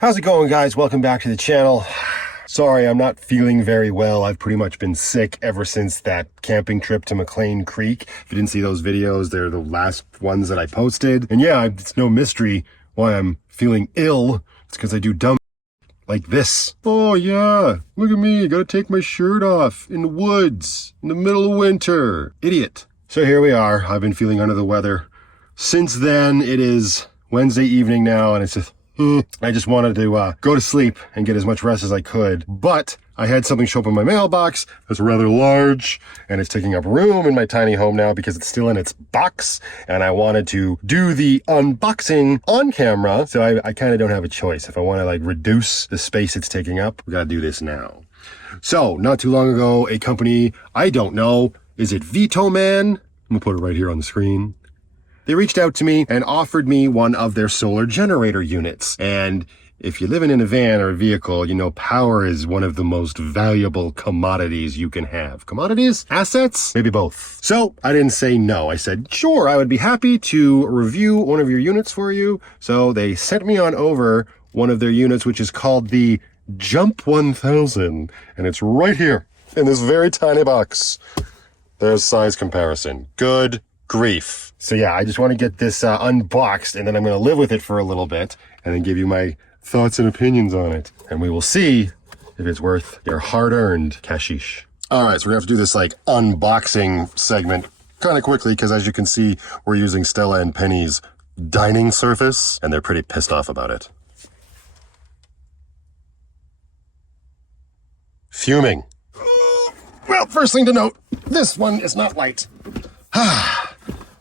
How's it going, guys? Welcome back to the channel. Sorry, I'm not feeling very well. I've pretty much been sick ever since that camping trip to McLean Creek. If you didn't see those videos, they're the last ones that I posted. And yeah, it's no mystery why I'm feeling ill. It's because I do dumb like this. Oh yeah, look at me. Gotta take my shirt off in the woods in the middle of winter. Idiot. So here we are. I've been feeling under the weather. Since then, it is Wednesday evening now, and it's just I just wanted to go to sleep and get as much rest as I could, but I had something show up in my mailbox that's rather large, and it's taking up room in my tiny home now because it's still in its box, and I wanted to do the unboxing on camera, so I kind of don't have a choice. If I want to like reduce the space it's taking up, we gotta do this now. So, not too long ago, a company, I don't know, is it VTOMAN? I'm gonna put it right here on the screen. They reached out to me and offered me one of their solar generator units. And if you're living in a van or a vehicle, you know power is one of the most valuable commodities you can have. Commodities? Assets? Maybe both. So I didn't say no. I said, sure, I would be happy to review one of your units for you. So they sent me on over one of their units, which is called the Jump 1000. And it's right here in this very tiny box. There's size comparison. Good grief. So yeah, I just want to get this unboxed, and then I'm going to live with it for a little bit and then give you my thoughts and opinions on it. And we will see if it's worth your hard-earned cashish. All right, so we're going to have to do this like unboxing segment kind of quickly because as you can see, we're using Stella and Penny's dining surface, and they're pretty pissed off about it. Fuming. Well, first thing to note, this one is not light.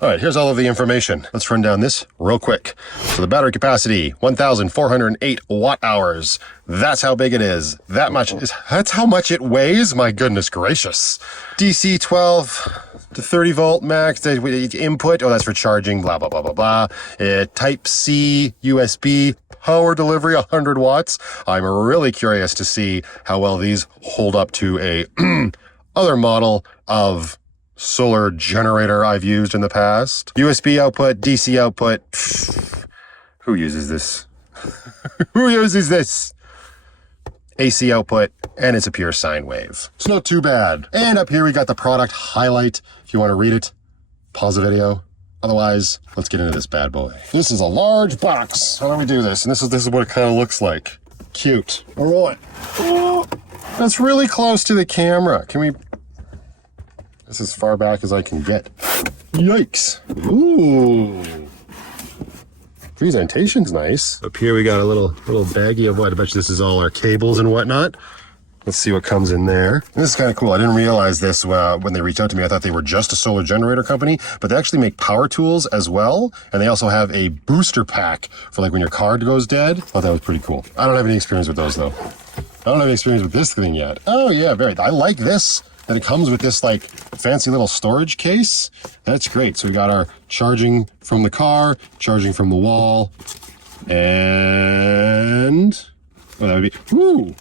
All right, here's all of the information. Let's run down this real quick. So the battery capacity, 1,408 watt hours. That's how big it is. That's how much it weighs? My goodness gracious. DC 12 to 30 volt max input. Oh, that's for charging, blah, blah, blah, blah, blah. Type C USB power delivery, 100 watts. I'm really curious to see how well these hold up to a other model of solar generator I've used in the past. USB output, DC output. Who uses this? Who uses this? AC output, and it's a pure sine wave. It's not too bad. And up here we got the product highlight. If you want to read it, pause the video. Otherwise, let's get into this bad boy. This is a large box. How do we do this? And this is what it kind of looks like. Cute. All right. Oh, that's really close to the camera. Can we... This is as far back as I can get. Yikes. Ooh. Presentation's nice. Up here we got a little baggie of what? I bet you this is all our cables and whatnot. Let's see what comes in there. This is kind of cool. I didn't realize this when they reached out to me. I thought they were just a solar generator company, but they actually make power tools as well. And they also have a booster pack for like when your car goes dead. I thought that was pretty cool. I don't have any experience with those though. I don't have any experience with this thing yet. Oh yeah, I like this. That it comes with this like fancy little storage case. That's great. So we got our charging from the car, charging from the wall, and that would be, ooh,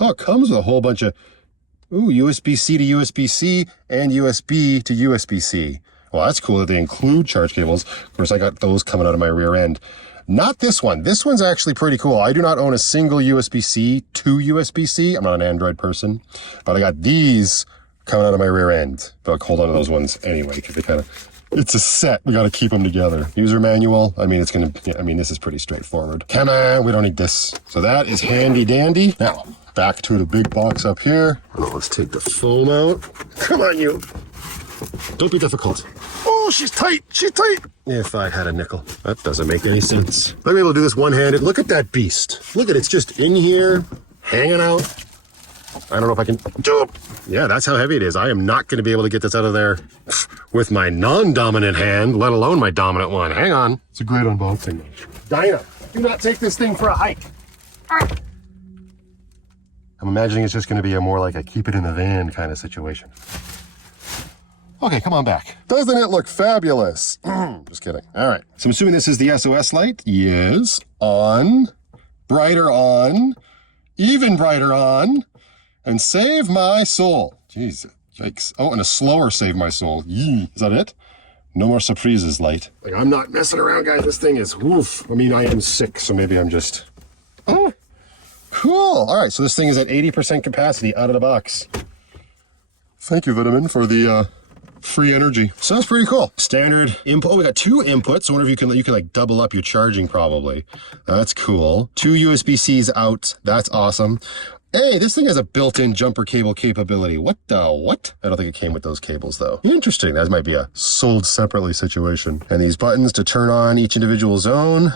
oh, it comes with a whole bunch of, USB-C to USB-C and USB to USB-C. Well, that's cool that they include charge cables. Of course, I got those coming out of my rear end. Not this one. This one's actually pretty cool. I do not own a single USB-C to USB-C. I'm not an Android person, but I got these coming out of my rear end. But I'll hold on to those ones anyway, because it's a set. We got to keep them together. User manual. I mean, this is pretty straightforward. Come on, we don't need this. So that is handy dandy. Now, back to the big box up here. Oh, let's take the foam out. Come on, you. Don't be difficult. Oh, she's tight. She's tight. If I had a nickel. That doesn't make any sense. I'm able to do this one-handed. Look at that beast. Look at it. It's just in here, hanging out. I don't know if I can do it. Yeah, that's how heavy it is. I am not going to be able to get this out of there with my non-dominant hand, let alone my dominant one. Hang on. It's a great unboxing. Dinah, do not take this thing for a hike. I'm imagining it's just going to be more like a keep it in the van kind of situation. Okay, come on back. Doesn't it look fabulous? Just kidding. All right. So I'm assuming this is the SOS light. Yes. On. Brighter on. Even brighter on. And save my soul. Jeez, yikes. Oh, and a slower save my soul. Yee. Is that it? No more surprises, light. Like, I'm not messing around, guys. This thing is, oof. I mean, I am sick, so maybe I'm just... Oh, Cool. All right, so this thing is at 80% capacity out of the box. Thank you, VTOMAN, for the free energy. So that's pretty cool. Standard input. Oh, we got 2 inputs. I wonder if you can like double up your charging probably. That's cool. 2 USB-Cs out. That's awesome. Hey, this thing has a built-in jumper cable capability. What the what? I don't think it came with those cables though. Interesting. That might be a sold separately situation. And these buttons to turn on each individual zone.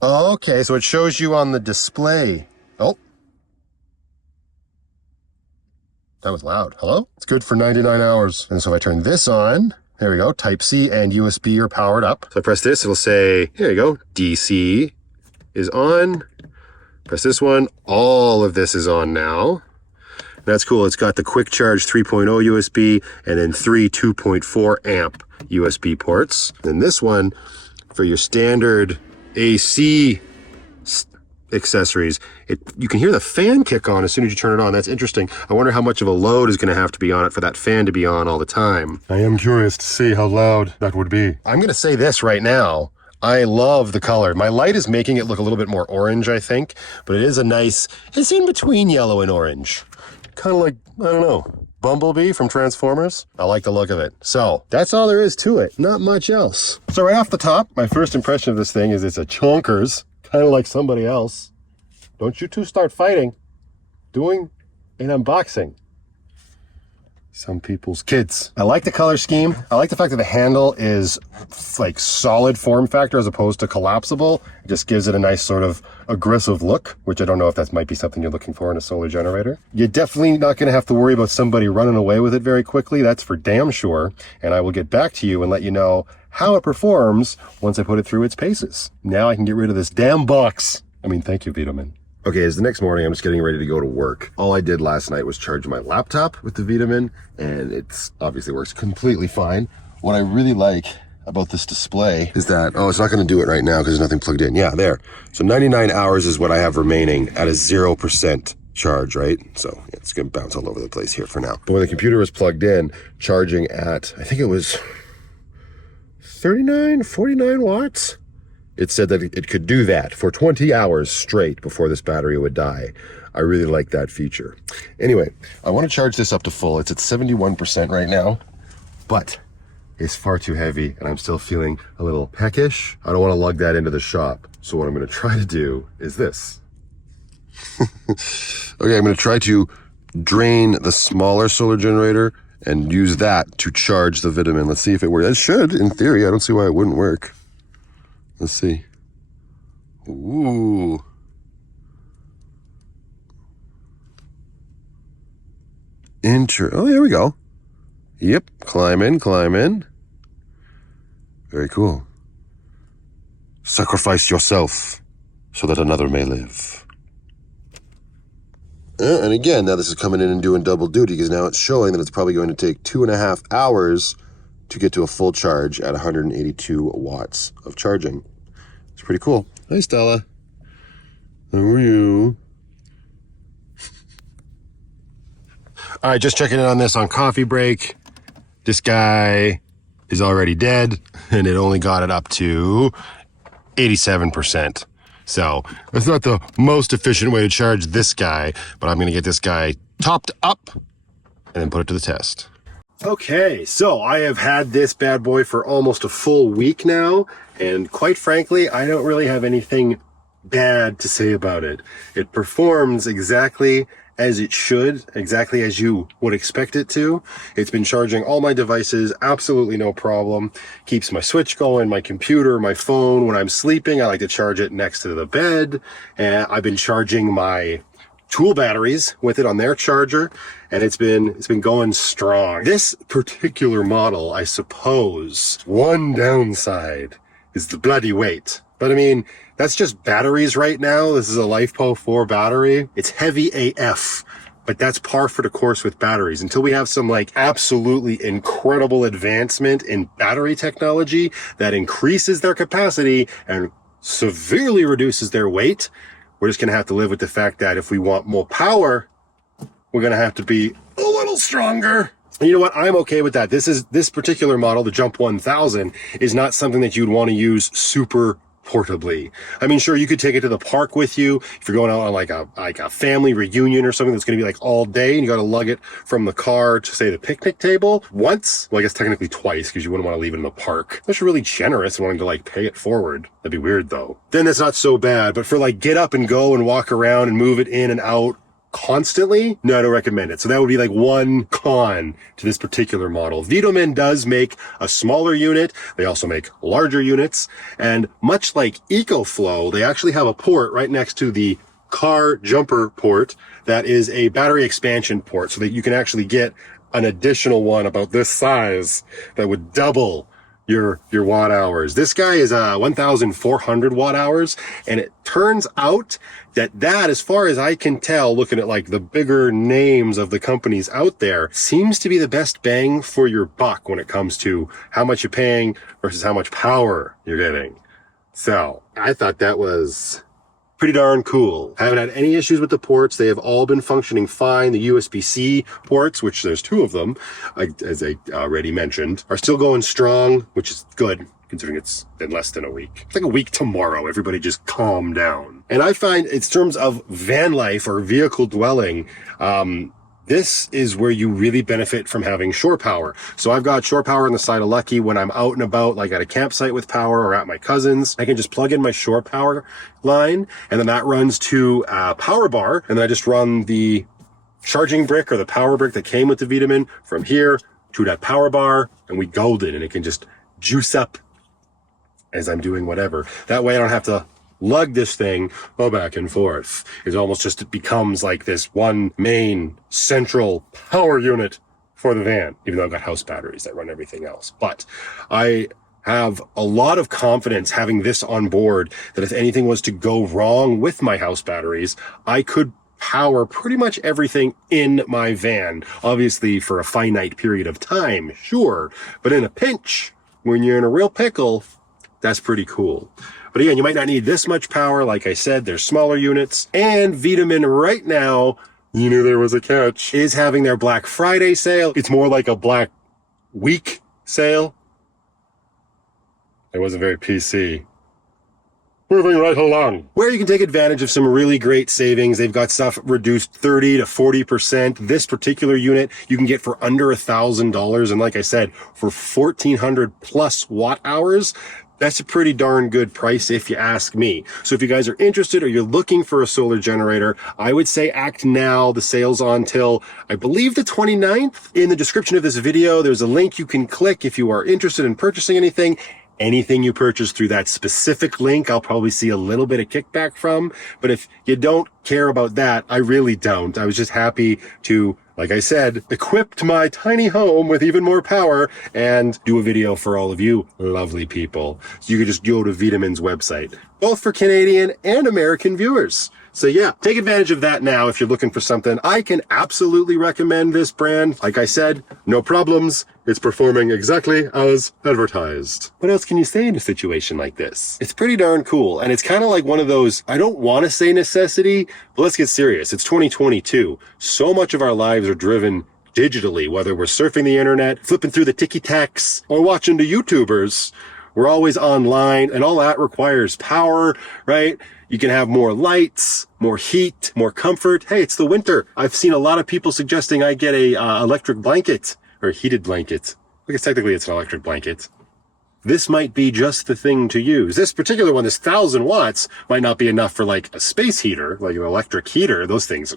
Okay, so it shows you on the display. Oh. That was loud. Hello? It's good for 99 hours. And so if I turn this on, there we go, Type-C and USB are powered up. So I press this, it'll say, here you go, DC is on. Press this one, all of this is on now. That's cool, it's got the quick charge 3.0 USB and then 3 2.4 amp USB ports. And this one, for your standard AC accessories, you can hear the fan kick on as soon as you turn it on. That's interesting. I wonder how much of a load is going to have to be on it for that fan to be on all the time. I am curious to see how loud that would be. I'm going to say this right now. I love the color. My light is making it look a little bit more orange, I think, but it is a nice, it's in between yellow and orange. Kind of like, I don't know, Bumblebee from Transformers. I like the look of it. So that's all there is to it. Not much else. So right off the top, my first impression of this thing is it's a chonkers, kind of like somebody else. Don't you two start fighting. Doing an unboxing. Some people's kids. I like the color scheme. I like the fact that the handle is like solid form factor as opposed to collapsible. It just gives it a nice sort of aggressive look, which I don't know if that might be something you're looking for in a solar generator. You're definitely not going to have to worry about somebody running away with it very quickly. That's for damn sure. And I will get back to you and let you know how it performs once I put it through its paces. Now I can get rid of this damn box. I mean, thank you, VTOMAN. Okay, it's the next morning. I'm just getting ready to go to work. All I did last night was charge my laptop with the VTOMAN, and it's obviously works completely fine. What I really like about this display is that, oh, it's not going to do it right now because there's nothing plugged in. Yeah, there. So 99 hours is what I have remaining at a 0% charge, right? So it's going to bounce all over the place here for now. But when the computer was plugged in, charging at, I think it was 39, 49 watts. It said that it could do that for 20 hours straight before this battery would die. I really like that feature. Anyway, I want to charge this up to full. It's at 71% right now, but it's far too heavy and I'm still feeling a little peckish. I don't want to lug that into the shop. So what I'm going to try to do is this. Okay, I'm going to try to drain the smaller solar generator and use that to charge the VTOMAN. Let's see if it works. It should, in theory. I don't see why it wouldn't work. Let's see. Ooh. Oh, here we go. Yep. Climb in, climb in. Very cool. Sacrifice yourself so that another may live. And again, now this is coming in and doing double duty because now it's showing that it's probably going to take 2.5 hours to get to a full charge at 182 watts of charging. It's pretty cool. Hi, Stella. How are you? All right, just checking in on this on coffee break. This guy is already dead, and it only got it up to 87%. So it's not the most efficient way to charge this guy, but I'm going to get this guy topped up and then put it to the test. Okay, so I have had this bad boy for almost a full week now, and quite frankly, I don't really have anything bad to say about it. It performs exactly as it should, exactly as you would expect it to. It's been charging all my devices, absolutely no problem. Keeps my Switch going, my computer, my phone. When I'm sleeping, I like to charge it next to the bed. And I've been charging my tool batteries with it on their charger, and it's been going strong. This particular model, I suppose, one downside is the bloody weight. But I mean, that's just batteries right now. This is a LifePO 4 battery. It's heavy AF, but that's par for the course with batteries. Until we have some like absolutely incredible advancement in battery technology that increases their capacity and severely reduces their weight, we're just going to have to live with the fact that if we want more power, we're going to have to be a little stronger. And you know what? I'm okay with that. This particular model, the Jump 1000, is not something that you'd want to use super portably. I mean, sure, you could take it to the park with you if you're going out on like a family reunion or something that's going to be like all day, and you got to lug it from the car to, say, the picnic table once. Well, I guess technically twice, because you wouldn't want to leave it in the park. Unless you're really generous and wanting to like pay it forward. That'd be weird though. Then that's not so bad. But for like get up and go and walk around and move it in and out constantly, no, I don't recommend it. So that would be like one con to this particular model. VTOMAN does make a smaller unit. They also make larger units. And much like EcoFlow, they actually have a port right next to the car jumper port that is a battery expansion port, so that you can actually get an additional one about this size that would double your watt hours. This guy is 1,400 watt hours, and it turns out that, as far as I can tell, looking at like the bigger names of the companies out there, seems to be the best bang for your buck when it comes to how much you're paying versus how much power you're getting. So I thought that was pretty darn cool. Haven't had any issues with the ports. They have all been functioning fine. The USB-C ports, which there's 2 of them, as I already mentioned, are still going strong, which is good, considering it's been less than a week. It's like a week tomorrow. Everybody just calm down. And I find, in terms of van life or vehicle dwelling, this is where you really benefit from having shore power. So I've got shore power on the side of Lucky when I'm out and about, like at a campsite with power or at my cousin's. I can just plug in my shore power line, and then that runs to a power bar, and then I just run the charging brick or the power brick that came with the VTOMAN from here to that power bar, and we golden, and it can just juice up as I'm doing whatever. That way I don't have to lug this thing back and forth. It almost just becomes like this one main central power unit for the van, even though I've got house batteries that run everything else. But I have a lot of confidence having this on board that if anything was to go wrong with my house batteries, I could power pretty much everything in my van. Obviously for a finite period of time, sure. But in a pinch, when you're in a real pickle, that's pretty cool. But again, you might not need this much power. Like I said, there's smaller units. And VTOMAN right now, you knew there was a catch, is having their Black Friday sale. It's more like a Black Week sale. It wasn't very PC. Moving right along. Where you can take advantage of some really great savings. They've got stuff reduced 30 to 40%. This particular unit you can get for under $1,000. And like I said, for 1,400 plus watt hours, that's a pretty darn good price if you ask me. So if you guys are interested or you're looking for a solar generator, I would say act now. The sale's on till, I believe, the 29th. In the description of this video, there's a link you can click if you are interested in purchasing anything. Anything you purchase through that specific link, I'll probably see a little bit of kickback from. But if you don't care about that, I really don't. I was just happy to, like I said, equipped my tiny home with even more power and do a video for all of you lovely people. So you can just go to VTOMAN's website, both for Canadian and American viewers. So yeah, take advantage of that now if you're looking for something. I can absolutely recommend this brand. Like I said, no problems. It's performing exactly as advertised. What else can you say in a situation like this? It's pretty darn cool. And it's kind of like one of those, I don't want to say necessity, but let's get serious. It's 2022. So much of our lives are driven digitally, whether we're surfing the internet, flipping through the ticky-tacks, or watching the YouTubers. We're always online, and all that requires power, right? You can have more lights, more heat, more comfort. Hey, it's the winter. I've seen a lot of people suggesting I get a electric blanket or heated blanket. I guess technically it's an electric blanket. This might be just the thing to use. This particular one, this 1,000 watts, might not be enough for like a space heater, like an electric heater. Those things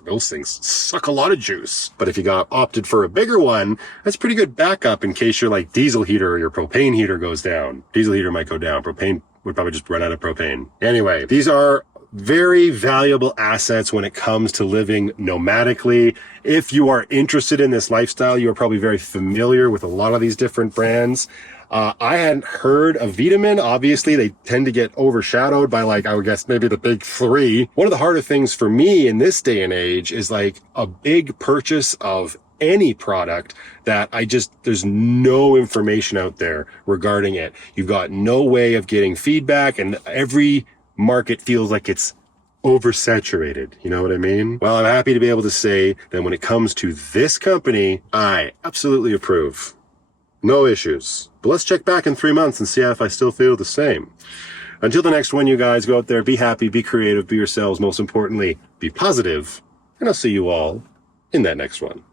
suck a lot of juice. But if you opted for a bigger one, that's pretty good backup in case your like diesel heater or your propane heater goes down. Diesel heater might go down. Propane would probably just run out of propane. Anyway, these are very valuable assets when it comes to living nomadically. If you are interested in this lifestyle, you are probably very familiar with a lot of these different brands. I hadn't heard of VTOMAN. Obviously, they tend to get overshadowed by like, I would guess maybe the big 3. One of the harder things for me in this day and age is like a big purchase of any product that there's no information out there regarding it. You've got no way of getting feedback, and every market feels like it's oversaturated. You know what I mean? Well, I'm happy to be able to say that when it comes to this company, I absolutely approve. No issues. But let's check back in 3 months and see if I still feel the same. Until the next one, you guys, go out there, be happy, be creative, be yourselves. Most importantly, be positive. And I'll see you all in that next one.